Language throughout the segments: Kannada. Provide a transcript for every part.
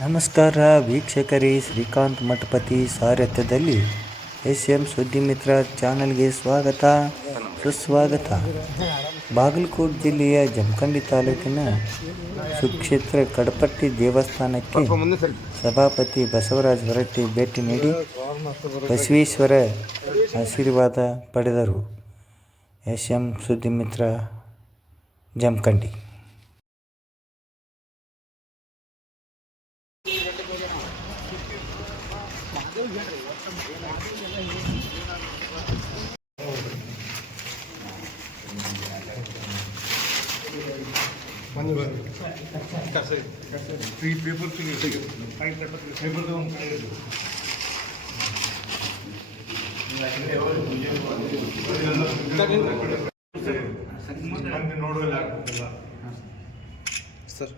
ನಮಸ್ಕಾರ ವೀಕ್ಷಕರೇ ಶ್ರೀಕಾಂತ್ ಮಠಪತಿ ಸಾರಥ್ಯದಲ್ಲಿ ಎಸ್ ಎಂ ಸುದ್ದಿಮಿತ್ರ ಚಾನಲ್ಗೆ ಸ್ವಾಗತ. ಸುಸ್ವಾಗತ. ಬಾಗಲಕೋಟೆ ಜಿಲ್ಲೆಯ ಜಮಖಂಡಿ ತಾಲೂಕಿನ ಸುಕ್ಷೇತ್ರ ಕಡಪಟ್ಟಿ ದೇವಸ್ಥಾನಕ್ಕೆ ಸಭಾಪತಿ ಬಸವರಾಜ ಹೊರಟ್ಟಿ ಭೇಟಿ ನೀಡಿ ಬಸವೇಶ್ವರ ಆಶೀರ್ವಾದ ಪಡೆದರು. ಎಸ್ ಎಂ ಸುದ್ದಿಮಿತ್ರ ಜಮಖಂಡಿ ಬನ್ನಿ ಬನ್ನಿ ಕಸ ಈ ಪೇಪರ್ ತೆಗಿ ಪೇಪರ್ ತಗೊಂಡು ಕಡೆ ಇಡು. ಮಂದಿ ನೋಡುವಲ್ಲಿ ಆಗ್ತದಲ್ಲ ಸರ್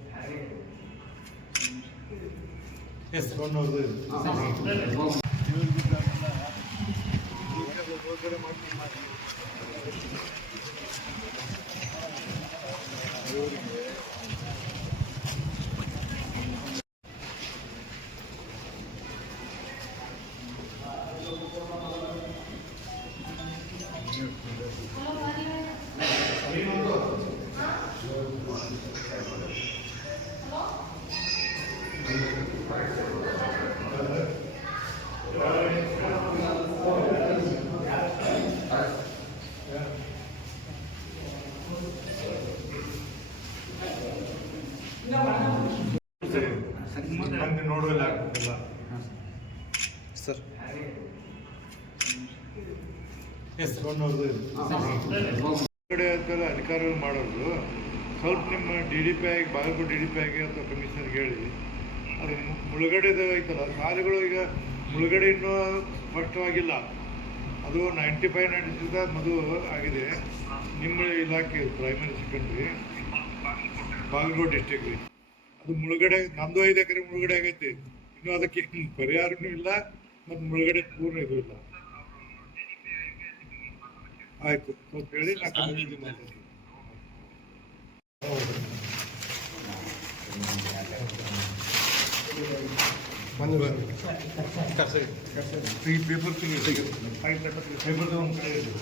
ಎಸ್ ಕೊಂಡೋದು ಮಂದಿ ನೋಡುವಲ್ಲಿ ಆಗ್ತದಲ್ಲ ಸರ್ ಅಂತೆಲ್ಲ ಅಧಿಕಾರಿಗಳು ಮಾಡೋದು. ಸ್ವಲ್ಪ ನಿಮ್ಮ ಡಿ ಡಿ ಪಿ ಆಗಿ, ಬಾಗಲಕೋಟೆ ಡಿ ಡಿ ಪಿ ಆಗಿ ಅಥವಾ ಕಮಿಷನರ್ಗೆ ಹೇಳಿ. ಅದು ಮು- ಮುಳುಗಡೆದು ಐತಲ್ಲ ಶಾಲೆಗಳು ಈಗ ಮುಳುಗಡೆ ಇನ್ನೂ ಸ್ಪಷ್ಟವಾಗಿಲ್ಲ. ಅದು ನೈಂಟಿ ಫೈವ್ ನೈಂಟಿ ಸಿಕ್ಸ್ ಮದು ಆಗಿದೆ. ನಿಮ್ಮ ಇಲಾಖೆ ಪ್ರೈಮರಿ ಸೆಕೆಂಡ್ರಿ ಬಾಗಲಕೋಟೆ ಡಿಸ್ಟಿಕ್ ಅದು ಮುಳುಗಡೆ ನಂದು ಐದು ಎಕರೆ ಮುಳುಗಡೆ ಆಗೈತಿ. ಇನ್ನು ಅದಕ್ಕೆ ಪರಿಹಾರನೂ ಇಲ್ಲ, ಮತ್ತು ಮುಳುಗಡೆ ಪೂರ್ಣ ಇದು ಇಲ್ಲ. ಆಯ್ತು. ಸ್ವಲ್ಪ ಹೇಳಿ ನಾ ಕಮ್ಯುನಿಟಿ ಮಾತಾಡ್ತೀನಿ. ಬನ್ನಿ ಬನ್ನಿ ಕಸ ಈ ಪೇಪರ್ ತೆಗಿ ಪೇಪರ್ ತಗೊಂಡು ಕಡೆ ಇಡು.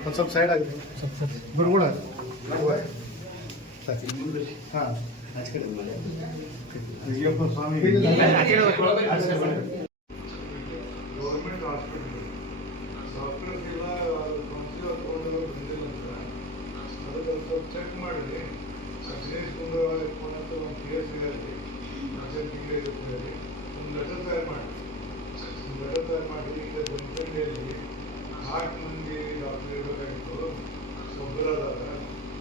ಒಂದು ಸ್ವಲ್ಪ ಸೈಡ್ ಆಗಿದೆ ಬರುಗುಳ ಹಾಂ Ayyappa Swamy government hospital doctors ಎಲ್ಲ ಬಂದಿಲ್ಲ ಅಂತ ಅದಕ್ಕೆ ಸ್ವಲ್ಪ ಚೆಕ್ ಮಾಡಿದೆ ದಿನೇಶ್ ಗುಂಡೂರಾವ್ ಫೋನ್ ಅಂತ ಒಂದು ಕೇಸ್ ಇದೆ ಇರ್ತದೆ ಒಂದು ಲೆಟರ್ ತಯಾರು ಮಾಡಿ ಒಂದು ಲೆಟರ್ ತಯಾರು ಮಾಡಿ ಈಗ ಜನಸಂಖ್ಯೆಯಲ್ಲಿ ನಾಲ್ಕು ಮಂದಿ ಡಾಕ್ಟರ್ ಇರಬೇಕಾಗಿತ್ತು ಒಬ್ಬರ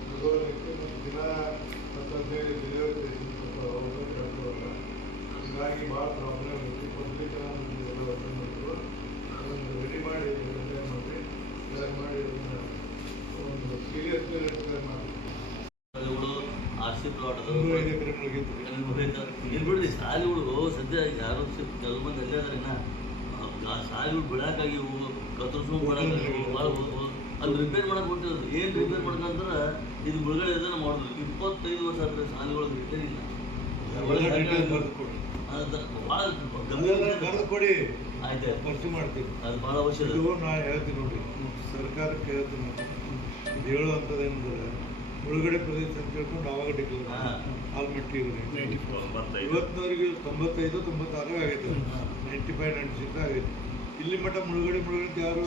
ಮೃದುವಲಿಕ್ಕೆ ಮತ್ತು ದಿನ ಹತ್ತು ಹದಿನೈದು ಡೆಲಿವರಿ ಪೇಷಂಟ್ ಅವ್ರನ್ನ ಕೇಳ್ಕೊಳ್ಳಲ್ಲ ಹೀಗಾಗಿ ಭಾಳ ಪ್ರಾಬ್ಲಮ್ ಐತಿ ಪಬ್ಲಿಕ್ ಎಲ್ಲ ಅದನ್ನು ರೆಡಿ ಮಾಡಿ ಒಂದು ಸೀರಿಯಸ್ ಮಾಡಿ ಆರ್ ಸಿ ಪ್ಲಾಟ್ ಸದ್ಯ ಯಾರು ಕೆಲವು ಮಂದಿ ಅಲ್ಲೇ ಕತ್ತರಿಸ್ಕೊಂಡು ಭಾಳ ಅಲ್ಲಿ ರಿಪೇರ್ ಮಾಡಕ್ ಹೊಂಟಿರೋದು. ಏನು ರಿಪೇರ್ ಮಾಡಕಂದ್ರೆ ಇದು ಮುಳುಗಡೆ ಇದನ್ನ ಮಾಡೋದು ಇಪ್ಪತ್ತೈದು ವರ್ಷ ಆದ್ರೆ ಸಾಲಿಗಳು ರಿಪೇರ್ ಇಲ್ಲ. ಕೊಡಿ. ಆಯ್ತು ಖರ್ಚು ಮಾಡ್ತೀವಿ ಅದು ಭಾಳ ಅವಶ್ಯಕ ಇದು ನಾ ಹೇಳ್ತೀನಿ ನೋಡಿ. ಸರ್ಕಾರಕ್ಕೆ ಹೇಳ್ತೀನಿ ಇದು ಹೇಳುವಂಥದ್ದು ಏನಂದ್ರೆ ಮುಳುಗಡೆ ಪ್ರದೇಶ ಅಂತ ಹೇಳ್ಕೊಂಡು ಅವಾಗ ಡಿಕ್ಲೇರ್. ಆಲ್ಮಟ್ಟಿ ಇವತ್ತಿನವರೆಗೆ ತೊಂಬತ್ತೈದು ತೊಂಬತ್ತಾರು ಆಗೈತೆ. ನೈಂಟಿ ಫೈವ್ ನೈಂಟಿ ಸಿಕ್ಸ್ ಆಗೈತೆ. ಇಲ್ಲಿ ಮಟ್ಟ ಮುಳುಗಡೆ ಮುಳುಗಡೆ ಯಾರು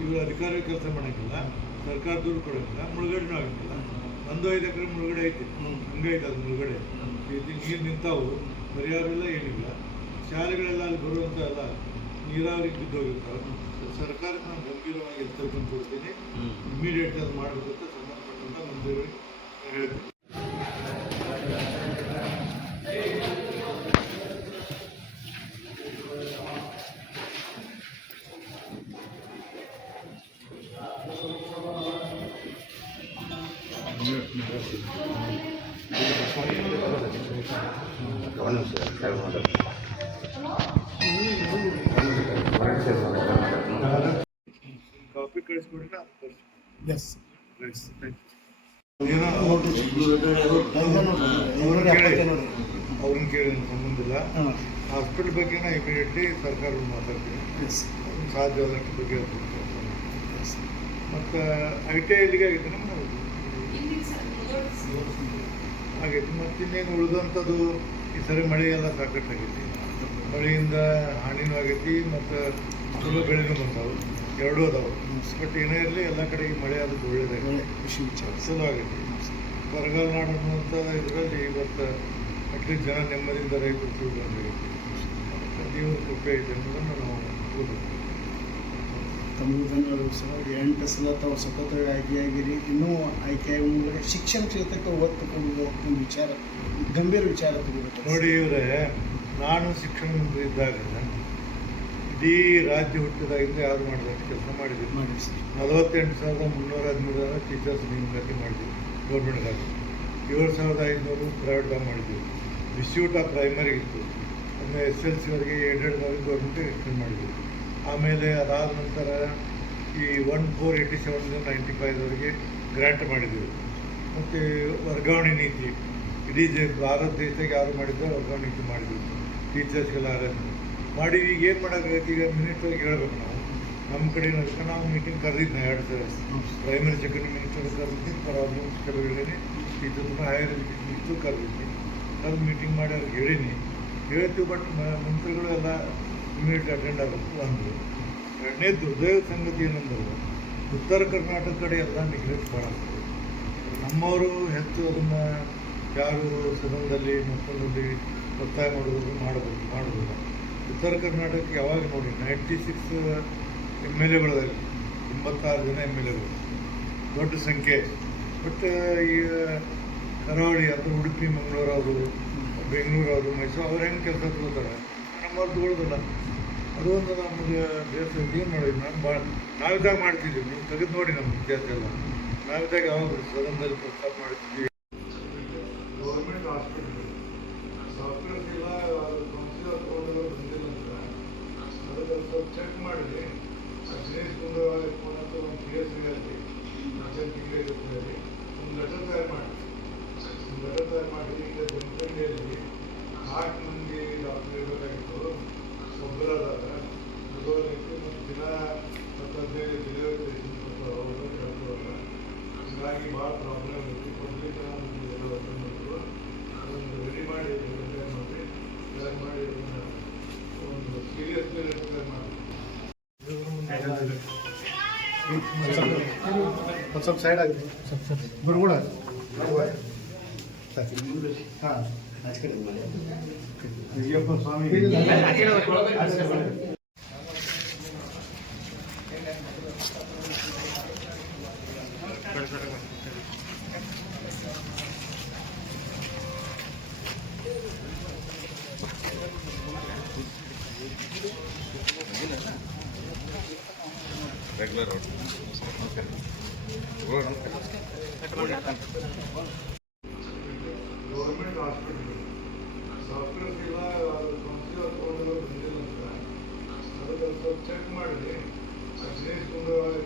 ಇವರು ಅಧಿಕಾರಿ ಕೆಲಸ ಮಾಡಂಗಿಲ್ಲ. ಸರ್ಕಾರದವ್ರು ಕೊಡೋದಿಲ್ಲ ಮುಳುಗಡೆನೂ ಆಗಿಲ್ಲ. ಒಂದು ಐದು ಎಕರೆ ಮುಳುಗಡೆ ಐತಿ. ಹಂಗೈತೆ ಅದು ಮುಳುಗಡೆ. ಇದು ನೀರು ನಿಂತಾವು ಪರಿಹಾರ ಇಲ್ಲ ಏನಿಲ್ಲ. ಶಾಲೆಗಳೆಲ್ಲ ಅಲ್ಲಿ ಬರುವಂಥ ಎಲ್ಲ ನೀರಾವರಿ ಬಿದ್ದೋಗಿರ್ತಾವೆ. ಸರ್ಕಾರಕ್ಕೆ ನಾನು ಗಂಭೀರವಾಗಿ ಎಚ್ಚರಿಕೆ ಕೊಡ್ತೀನಿ ಹ್ಮ್. ಇಮಿಡಿಯೇಟ್ ಅದು ಮಾಡಬೇಕಂತ ಸಂಬಂಧಪಟ್ಟಂಥ ಮಂತ್ರಿಗಳಿಗೆ ಹೇಳ್ತೀನಿ. ಎಸ್ ನೂರ ಎಪ್ಪತ್ತೇ ನೋಡಿ ಅವ್ರನ್ನ ಕೇಳಿ. ಸಂಬಂಧಿಲ್ಲ ಹಾಸ್ಪಿಟಲ್ ಬಗ್ಗೆ ನಾ ಇಮಿಡಿಯೇಟ್ಲಿ ಸರ್ಕಾರ ಮಾತಾಡ್ತೀನಿ ಸಾಧ್ಯ ಆದಷ್ಟು ಬಗ್ಗೆ ಮತ್ತು ಐ ಟಿ ಐಲಿಗೆ ಆಗೈತೆ ನಮ್ಮ ಆಗೈತೆ. ಮತ್ತು ಇನ್ನೇನು ಉಳಿದಂಥದ್ದು? ಈ ಸರಿ ಮಳೆ ಎಲ್ಲ ಸಾಕಷ್ಟಾಗೈತಿ. ಮಳೆಯಿಂದ ಹಾನಿನೂ ಆಗೈತಿ ಮತ್ತು ಚಲೋ ಬೆಳೆನೂ ಬಂದಾವು. ಎರಡೂ ಅದಾವೆ. ಬಟ್ ಏನೇ ಇರಲಿ ಎಲ್ಲ ಕಡೆ ಮಳೆ ಅದಕ್ಕೆ ಒಳ್ಳೇದಾಗೈತೆ ಖುಷಿ ವಿಚಾರ. ಚಲೋ ಬರಗಾಲ ನಾಡು ಅನ್ನುವಂಥ ಇದರಲ್ಲಿ ಇವತ್ತು ಅಟ್ಲೀಸ್ಟ್ ಜನ ನೆಮ್ಮದಿಯಿಂದ ರೈತರು ತಿಳ್ಕೊಂಡಾಗೈತಿ ದೇವರ ಕೃಪೆ ಇದೆ ಅನ್ನೋದನ್ನು ನಾವು ತಮಿಳು ತಮಗೂ ಧನ್ಯವಾದಗಳು ಸರ್ ಎಂಟು ಸಲ ತಾವು ಸತತ ಆಯ್ಕೆಯಾಗಿರಿ ಇನ್ನೂ ಆಯ್ಕೆಯಾಗಿ ಮುಂದೆ ಶಿಕ್ಷಣ ಕ್ಷೇತ್ರಕ್ಕೆ ಒತ್ತು ಕೊಡುವ ಒಂದು ವಿಚಾರ ಗಂಭೀರ ವಿಚಾರ ತಗೋಬೇಕು ನೋಡಿ ಇವರೇ ನಾನು ಶಿಕ್ಷಣ ಇದ್ದಾಗ ಇಡೀ ರಾಜ್ಯ ಹುಟ್ಟಿದಾಗಿಂದ ಯಾರು ಮಾಡಿದಷ್ಟು ಕೆಲಸ ಮಾಡಿದ್ದೀವಿ ನಲವತ್ತೆಂಟು ಸಾವಿರದ ಮುನ್ನೂರ ಹದಿಮೂರು ಜನ ಟೀಚರ್ಸ್ ನೇಮಕಾತಿ ಮಾಡಿದ್ವಿ ಗೌರ್ಮೆಂಟ್ಗಾಗಿ ಏಳು ಸಾವಿರದ ಐದುನೂರು ಪ್ರೈವೇಟ್ದಾಗ ಮಾಡಿದ್ವಿ. ಇನ್ಸ್ಟಿಟ್ಯೂಟ್ ಆಫ್ ಪ್ರೈಮರಿ ಇತ್ತು. ಅಂದರೆ ಎಸ್ ಎಲ್ ಸಿವರೆಗೆ ಸಾವಿರ ಗೌರ್ಮೆಂಟ್ ಎಕ್ಸ್ಟೆಂಡ್ ಮಾಡಿದ್ವಿ. ಆಮೇಲೆ ಅದಾದ ನಂತರ ಈ one four eighty seven ninety ಫೈವ್ವರೆಗೆ grant ಮಾಡಿದ್ವಿ. ಮತ್ತು ವರ್ಗಾವಣೆ ನೀತಿ. ಇಡೀ ಭಾರತ ದೇಶದಾಗ ಯಾರು ಮಾಡಿದ್ರೆ ವರ್ಗಾವಣೆ ನೀತಿ ಮಾಡಿದ್ವಿ. ಟೀಚರ್ಸ್ಗೆಲ್ಲ ಅರೇಂಜ್ ಮಾಡಿ ಈಗ ಏನು ಮಾಡೋಕ್ಕಾಗತ್ತೆ? ಈಗ ಮಿನಿಸ್ಟರ್ಗೆ ಹೇಳ್ಬೇಕು ನಾವು. ನಮ್ಮ ಕಡೆ ಅದಕ್ಕೆ ನಾವು ಮೀಟಿಂಗ್ ಕರೆದಿದ್ದೆ ಎರಡು ಸಲ. ಪ್ರೈಮರಿ ಸೆಕೆಂಡರಿ ಮಿನಿಸ್ಟರ್ ಕರೆದಿದ್ದೀನಿ ಪ್ರಾಬ್ಲಮ್ಸ್ ಕೆಲವು ಇದು ಕೂಡ ಹೈಯರ್ ಎಜುಕೇಷನ್ ಇತ್ತು ಕರೆದಿದ್ದೀನಿ ಕರೆದು ಮೀಟಿಂಗ್ ಮಾಡಿ ಅವ್ರಿಗೆ ಹೇಳೀನಿ. ಹೇಳ್ತೀವಿ ಬಟ್ ಮಂತ್ರಿಗಳು ಎಲ್ಲ ಇಮಿಡಿಯೇಟ್ ಅಟೆಂಡ್ ಆಗಬೇಕು ಅಂದರು. ಎರಡನೇ ದುರ್ದೈವ ಸಂಗತಿ ಏನಂದ್ರೆ, ಉತ್ತರ ಕರ್ನಾಟಕ ಕಡೆ ಎಲ್ಲ ನೆಗ್ಲೆಕ್ಟ್ ಆಗ್ತದೆ. ನಮ್ಮವರು ಹೆಚ್ಚು ಅದನ್ನು ಯಾರು ಸದನದಲ್ಲಿ ಮಕ್ಕಳಲ್ಲಿ ಒತ್ತಾಯ ಮಾಡೋದು ಮಾಡಬೇಕು ಮಾಡೋದಿಲ್ಲ. ಉತ್ತರ ಕರ್ನಾಟಕ ಯಾವಾಗ ನೋಡಿ? ನೈಂಟಿ ಸಿಕ್ಸ್ ಎಂ ಎಲ್ ಎಗಳಲ್ಲಿ ಎಂಬತ್ತಾರು ಜನ ಎಂ ಎಲ್ ಎಗಳು ದೊಡ್ಡ ಸಂಖ್ಯೆ. ಬಟ್ ಈ ಕರಾವಳಿ ಅದು ಉಡುಪಿ ಮಂಗಳೂರು ಅವರು ಬೆಂಗಳೂರು ಅವರು ಮೈಸೂರು, ಅವ್ರು ಹೆಂಗೆ ಕೆಲಸ ತಗೋತಾರೆ? ನಮ್ಮವ್ರು ತಗೊಳ್ಳೋದಲ್ಲ ಅದು ಒಂದು ನಮಗೆ ದೇಶ ಏನು ಮಾಡಿದ್ವಿ ನಾನು ಭಾಳ ನಾವಿದ್ದಾಗ ಮಾಡ್ತಿದ್ವಿ. ನೀವು ತೆಗೆದು ನೋಡಿ ನಮ್ಮ ಇತಿಹಾಸ ಎಲ್ಲ. ನಾವಿದ್ದಾಗ ಯಾವಾಗ ಸದನದಲ್ಲಿ ಪ್ರಸ್ತಾಪ ಮಾಡ್ತಿದ್ವಿ. ಗೌರ್ಮೆಂಟ್ ಹಾಸ್ಪಿಟಲ್ ಡಾಕ್ಟರ್ಸ್ ಇಲ್ಲ ಕೌನ್ಸಿಲರ್ ತಗೊಂಡಿರೋ ಬಂದಿಲ್ಲ ಅಂತ ಅದಕ್ಕೆ ಮಾಡಿದೆ ಚೆಕ್ ಮಾಡಿರಿ ದಿನೇಶ್ ಗುಂಡೂರಾವ್ ಫೋನ್ ಅಂತ ಒಂದು ಪಿ ಎಸ್ ಅಲ್ಲಿ ಅರ್ಜೆಂಟಿಗೆ ಇರುತ್ತದೆ ಒಂದು ಲೆಟರ್ ತಯಾರು ಮಾಡಿ ಒಂದು ಲೆಟರ್ ತಯಾರು ಮಾಡಿ ಈಗ ಜನಸಂಖ್ಯೆಯಲ್ಲಿ ನಾಲ್ಕು ಮಂದಿ ಡಾಕ್ಟರ್ ಇರಬೇಕಾಗಿತ್ತು ಒಬ್ಬರಾದಾಗ ಅದಾರ ಅದೋದಕ್ಕೆ ಮತ್ತು ದಿನ ಹತ್ತು ಹದಿನೈದು ಡೆಲಿವರಿ ಪೇಷಂಟ್ ಬರ್ತಾರೆ ಅವರು ಹೇಳ್ತಾರಲ್ಲ ಹೀಗಾಗಿ ಭಾಳ ಪ್ರಾಬ್ಲಮ್ ಐತಿ ಪಬ್ಲಿಕ್ ಬಂದಿತ್ತು ಅದೊಂದು ರೆಡಿ ಮಾಡಿ ತಯಾರು ಮಾಡಿ ಒಂದು ತಯಾರು ಮಾಡಿ ಅದನ್ನು ಒಂದು ಸೀರಿಯಸ್ ತಯಾರು ಮಾಡಿ ಒಂದು ಸ್ವಲ್ಪ ಸೈಡ್ ಆಗಿದೆ ಬಿಡ್ಬಿಡ ಹಾಂ Ayyappa Swamy government hospital doctors ಇಲ್ಲ ಕೌನ್ಸಿಲರ್ ತಗೊಂಡಿರೋ ಬಂದಿಲ್ಲ ಅಂತ ಅದಕ್ಕೆ ಸ್ವಲ್ಪ ಚೆಕ್ ಮಾಡಿರಿ ದಿನೇಶ್ ಗುಂಡೂರಾವ್